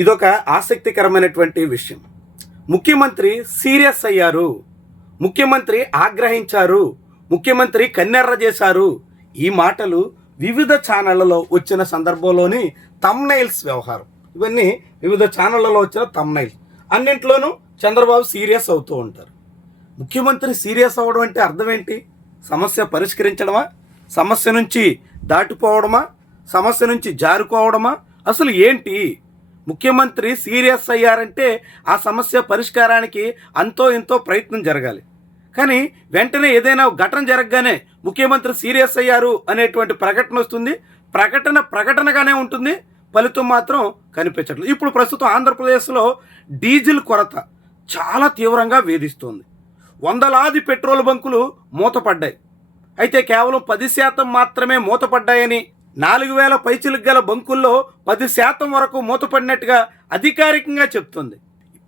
ఇదొక ఆసక్తికరమైనటువంటి విషయం. ముఖ్యమంత్రి సీరియస్ అయ్యారు, ముఖ్యమంత్రి ఆగ్రహించారు, ముఖ్యమంత్రి కన్నెర్ర చేశారు. ఈ మాటలు వివిధ ఛానళ్లలో వచ్చిన సందర్భంలోని థంబ్నెయిల్స్ వ్యవహారం. ఇవన్నీ వివిధ ఛానళ్లలో వచ్చిన థంబ్నెయిల్స్. అన్నింట్లోనూ చంద్రబాబు సీరియస్ అవుతూ ఉంటారు. ముఖ్యమంత్రి సీరియస్ అవ్వడం అంటే అర్థం ఏంటి? సమస్య పరిష్కరించడమా, సమస్య నుంచి దాటిపోవడమా, సమస్య నుంచి జారుకోవడమా? అసలు ఏంటి? ముఖ్యమంత్రి సీరియస్ అయ్యారంటే ఆ సమస్య పరిష్కారానికి అంతో ఎంతో ప్రయత్నం జరగాలి. కానీ వెంటనే ఏదైనా ఘటన జరగగానే ముఖ్యమంత్రి సీరియస్ అయ్యారు అనేటువంటి ప్రకటన వస్తుంది. ప్రకటనగానే ఉంటుంది, ఫలితం మాత్రం కనిపించట్లేదు. ఇప్పుడు ప్రస్తుతం ఆంధ్రప్రదేశ్లో డీజిల్ కొరత చాలా తీవ్రంగా వేధిస్తోంది. వందలాది పెట్రోల్ బంకులు మూతపడ్డాయి. అయితే కేవలం 10% మాత్రమే మూతపడ్డాయని, 4000 పైచిలకు గల బంకుల్లో 10% వరకు మూతపడినట్టుగా అధికారికంగా చెప్తుంది.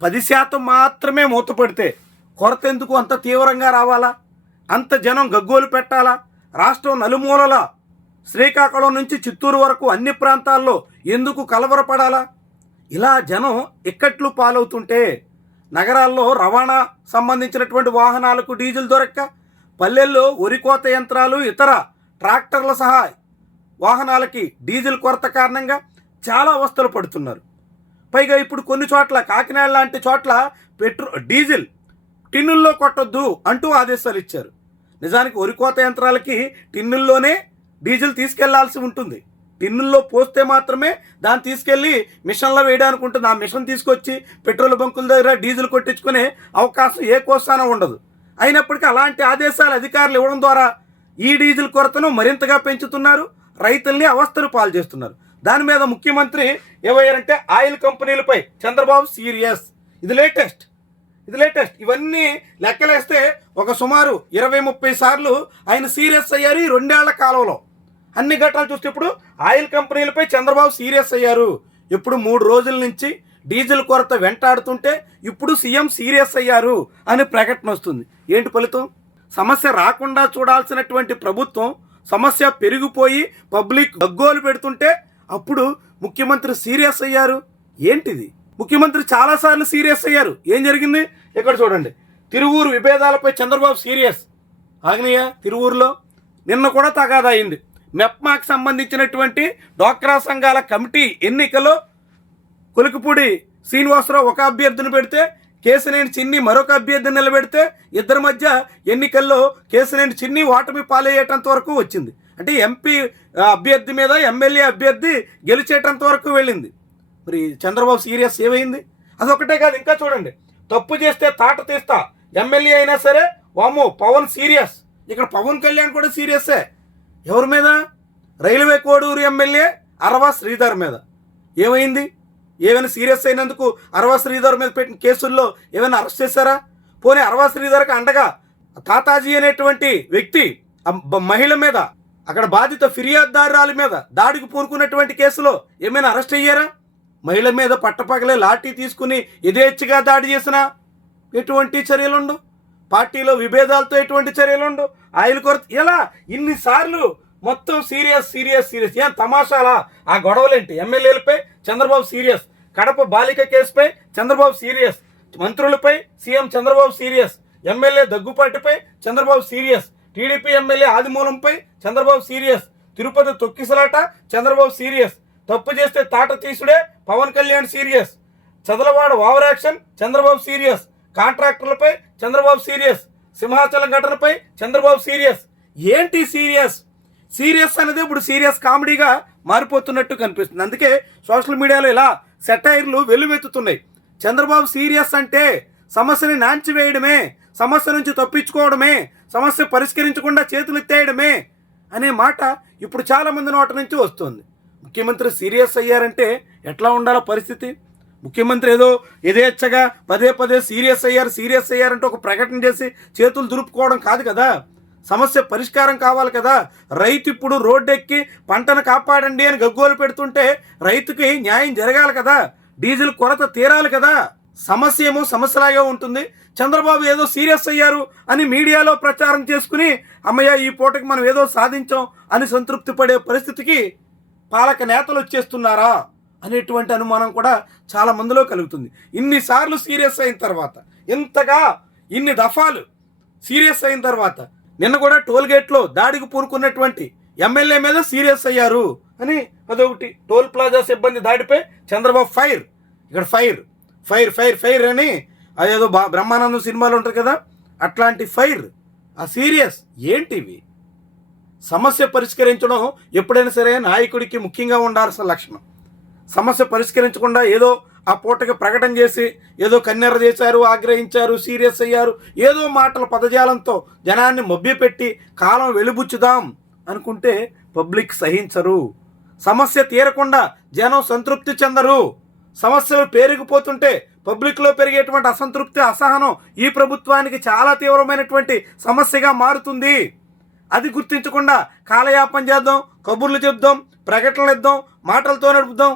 10% మాత్రమే మూతపడితే కొరత ఎందుకు అంత తీవ్రంగా రావాలా? అంత జనం గగ్గోలు పెట్టాలా? రాష్ట్రం నలుమూలల శ్రీకాకుళం నుంచి చిత్తూరు వరకు అన్ని ప్రాంతాల్లో ఎందుకు కలవరపడాలా? ఇలా జనం ఇక్కట్లు పాలవుతుంటే నగరాల్లో రవాణా సంబంధించినటువంటి వాహనాలకు డీజిల్ దొరక్క, పల్లెల్లో వరికోత యంత్రాలు, ఇతర ట్రాక్టర్ల సహా వాహనాలకి డీజిల్ కొరత కారణంగా చాలా అవస్థలు పడుతున్నారు. పైగా ఇప్పుడు కొన్ని చోట్ల, కాకినాడ లాంటి చోట్ల డీజిల్ టిన్నుల్లో కొట్టొద్దు అంటూ ఆదేశాలు ఇచ్చారు. నిజానికి వరికోత యంత్రాలకి టిన్నుల్లోనే డీజిల్ తీసుకెళ్లాల్సి ఉంటుంది. టిన్నుల్లో పోస్తే మాత్రమే దాన్ని తీసుకెళ్ళి మిషన్లో వేయడానికి ఉంటుంది. ఆ మిషన్ తీసుకొచ్చి పెట్రోల్ బంకుల దగ్గర డీజిల్ కొట్టించుకునే అవకాశం ఏ కోసాన ఉండదు. అయినప్పటికీ అలాంటి ఆదేశాలు అధికారులు ఇవ్వడం ద్వారా ఈ డీజిల్ కొరతను మరింతగా పెంచుతున్నారు, రైతుల్ని అవస్థలు పాలు చేస్తున్నారు. దాని మీద ముఖ్యమంత్రి ఏమయ్యారంటే ఆయిల్ కంపెనీలపై చంద్రబాబు సీరియస్. ఇది లేటెస్ట్. ఇవన్నీ లెక్కలేస్తే ఒక సుమారు 20-30 సార్లు ఆయన సీరియస్ అయ్యారు ఈ 2 ఏళ్ల కాలంలో. అన్ని ఘట్టాలు చూస్తే ఇప్పుడు ఆయిల్ కంపెనీలపై చంద్రబాబు సీరియస్ అయ్యారు. ఇప్పుడు 3 రోజుల నుంచి డీజిల్ కొరత వెంటాడుతుంటే ఇప్పుడు సీఎం సీరియస్ అయ్యారు అని ప్రకటన వస్తుంది. ఏంటి ఫలితం? సమస్య రాకుండా చూడాల్సినటువంటి ప్రభుత్వం సమస్య పెరిగిపోయి పబ్లిక్ గగ్గోలు పెడుతుంటే అప్పుడు ముఖ్యమంత్రి సీరియస్ అయ్యారు. ఏంటిది? ముఖ్యమంత్రి చాలాసార్లు సీరియస్ అయ్యారు. ఏం జరిగింది? ఇక్కడ చూడండి. తిరువూరు విభేదాలపై చంద్రబాబు సీరియస్. ఆగ్నేయ తిరువూరులో నిన్న కూడా తగాదా అయింది. మెప్మాకు సంబంధించినటువంటి డ్వాక్రా సంఘాల కమిటీ ఎన్నికలో కొలికిపూడి శ్రీనివాసరావు ఒక అభ్యర్థిని పెడితే, కేశినేని చిన్ని మరొక అభ్యర్థిని నిలబెడితే ఇద్దరి మధ్య ఎన్నికల్లో కేశినేని చిన్ని ఓటమి పాలయ్యేటంత వరకు వచ్చింది. అంటే ఎంపీ అభ్యర్థి మీద ఎమ్మెల్యే అభ్యర్థి గెలిచేటంత వరకు వెళ్ళింది. మరి చంద్రబాబు సీరియస్ ఏమైంది? అదొకటే కాదు, ఇంకా చూడండి. తప్పు చేస్తే తాట తీస్తా ఎమ్మెల్యే అయినా సరే వామో పవన్ సీరియస్. ఇక్కడ పవన్ కళ్యాణ్ కూడా సీరియస్సే. ఎవరి మీద? రైల్వే కోడూరు ఎమ్మెల్యే అరవా శ్రీధర్ మీద. ఏమైంది? ఏమైనా సీరియస్ అయినందుకు అరవా శ్రీధర్ మీద పెట్టిన కేసుల్లో ఏమైనా అరెస్ట్ చేశారా? పోనీ అరవా శ్రీధర్కి అండగా తాతాజీ అనేటువంటి వ్యక్తి మహిళ మీద, అక్కడ బాధిత ఫిర్యాదుదారురాలి మీద దాడికి పూనుకున్నటువంటి కేసులో ఏమైనా అరెస్ట్ అయ్యారా? మహిళ మీద పట్టపగలే లాఠీ తీసుకుని యథేచ్ఛగా దాడి చేసినా ఎటువంటి చర్యలుండు? పార్టీలో విభేదాలతో ఎటువంటి చర్యలుండు? ఆయిల్ కొరత ఇలా ఇన్నిసార్లు మొత్తం సీరియస్. ఏం తమాషాలా? ఆ గొడవలేంటి? ఎమ్మెల్యేలపై చంద్రబాబు సీరియస్, కడప బాలిక కేసుపై చంద్రబాబు సీరియస్, మంత్రులపై సీఎం చంద్రబాబు సీరియస్, ఎమ్మెల్యే దగ్గుపాటిపై చంద్రబాబు సీరియస్, టీడీపీ ఎమ్మెల్యే ఆదిమూలంపై చంద్రబాబు సీరియస్, తిరుపతి తొక్కిసలాట చంద్రబాబు సీరియస్, తప్పు చేస్తే తాట తీసుడే Pawan Kalyan serious, Chadalavada over action Chandrababu serious, కాంట్రాక్టర్లపై చంద్రబాబు సీరియస్, సింహాచలం ఘటనపై చంద్రబాబు సీరియస్. ఏంటి సీరియస్ అనేది ఇప్పుడు సీరియస్ కామెడీగా మారిపోతున్నట్టు కనిపిస్తుంది. అందుకే సోషల్ మీడియాలో ఇలా సెటైర్లు వెల్లువెత్తుతున్నాయి. చంద్రబాబు సీరియస్ అంటే సమస్యని నాంచివేయడమే, సమస్య నుంచి తప్పించుకోవడమే, సమస్య పరిష్కరించకుండా చేతులు ఎత్తేయడమే అనే మాట ఇప్పుడు చాలామంది నోట నుంచి వస్తుంది. ముఖ్యమంత్రి సీరియస్ అయ్యారంటే ఎట్లా ఉండాలో పరిస్థితి? ముఖ్యమంత్రి ఏదో యథేచ్ఛగా పదే సీరియస్ అయ్యారంటే ఒక ప్రకటన చేసి చేతులు దులుపుకోవడం కాదు కదా. సమస్య పరిష్కారం కావాలి కదా. రైతు ఇప్పుడు రోడ్డెక్కి పంటను కాపాడండి అని గగ్గోలు పెడుతుంటే రైతుకి న్యాయం జరగాలి కదా. డీజిల్ కొరత తీరాలి కదా. సమస్య ఏమో సమస్యలాగే ఉంటుంది. చంద్రబాబు ఏదో సీరియస్ అయ్యారు అని మీడియాలో ప్రచారం చేసుకుని అమ్మయ్య ఈ పూటకి మనం ఏదో సాధించాం అని సంతృప్తి పడే పరిస్థితికి పాలక నేతలు వచ్చేస్తున్నారా? అనేటువంటి అనుమానం కూడా చాలా మందిలో కలుగుతుంది. ఇన్నిసార్లు సీరియస్ అయిన తర్వాత, ఇంతగా ఇన్ని దఫాలు సీరియస్ అయిన తర్వాత, నిన్న కూడా టోల్గేట్లో దాడికి పూనుకున్నటువంటి ఎమ్మెల్యే మీద సీరియస్ అయ్యారు అని అదొకటి. టోల్ ప్లాజా సిబ్బంది దాడిపై చంద్రబాబు ఫైర్, ఇక్కడ ఫైర్ ఫైర్ ఫైర్ ఫైర్ అని అదేదో బ్రహ్మానందం సినిమాలో ఉంటుంది కదా, అట్లాంటి ఫైర్. ఆ సీరియస్ ఏంటివి? సమస్య పరిష్కరించడం ఎప్పుడైనా సరే నాయకుడికి ముఖ్యంగా ఉండాల్సిన లక్షణం. సమస్య పరిష్కరించకుండా ఏదో ఆ పూటకి ప్రకటన చేసి ఏదో కన్నెర్ర చేశారు, ఆగ్రహించారు, సీరియస్ అయ్యారు, ఏదో మాటల పదజాలంతో జనాన్ని మభ్యపెట్టి కాలం వెలుబుచ్చుదాం అనుకుంటే పబ్లిక్ సహించరు. సమస్య తీరకుండా జనం సంతృప్తి చెందరు. సమస్యలు పెరిగిపోతుంటే పబ్లిక్లో పెరిగేటువంటి అసంతృప్తి, అసహనం ఈ ప్రభుత్వానికి చాలా తీవ్రమైనటువంటి సమస్యగా మారుతుంది. అది గుర్తించకుండా కాలయాపన చేద్దాం, కబుర్లు చెప్దాం, ప్రకటనలు ఇద్దాం, మాటలతో నడుపుదాం.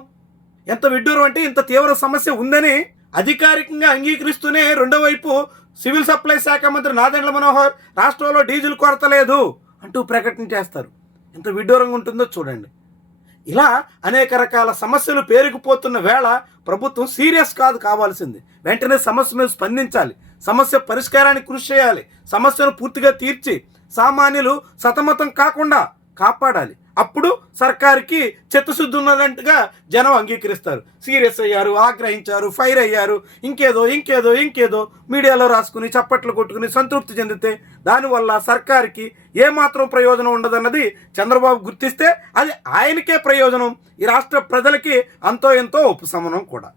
ఎంత విడ్డూరం అంటే ఇంత తీవ్ర సమస్య ఉందని అధికారికంగా అంగీకరిస్తూనే రెండో వైపు సివిల్ సప్లై శాఖ మంత్రి నాదెండ్ల మనోహర్ రాష్ట్రంలో డీజిల్ కొరత లేదు అంటూ ప్రకటన చేస్తారు. ఎంత విడ్డూరంగా ఉంటుందో చూడండి. ఇలా అనేక రకాల సమస్యలు పేరుకుపోతున్న వేళ ప్రభుత్వం సీరియస్ కావాల్సింది. వెంటనే సమస్య మీద స్పందించాలి, సమస్య పరిష్కారానికి కృషి చేయాలి, సమస్యను పూర్తిగా తీర్చి సామాన్యులు సతమతం కాకుండా కాపాడాలి. అప్పుడు సర్కారుకి చిత్తశుద్ధి ఉన్నదంటగా జనం అంగీకరిస్తారు. సీరియస్ అయ్యారు, ఆగ్రహించారు, ఫైర్ అయ్యారు, ఇంకేదో మీడియాలో రాసుకుని చప్పట్లు కొట్టుకుని సంతృప్తి చెందితే దానివల్ల సర్కారుకి ఏమాత్రం ప్రయోజనం ఉండదన్నది చంద్రబాబు గుర్తిస్తే అది ఆయనకే ప్రయోజనం, ఈ రాష్ట్ర ప్రజలకి అంతో ఎంతో ఉపశమనం కూడా.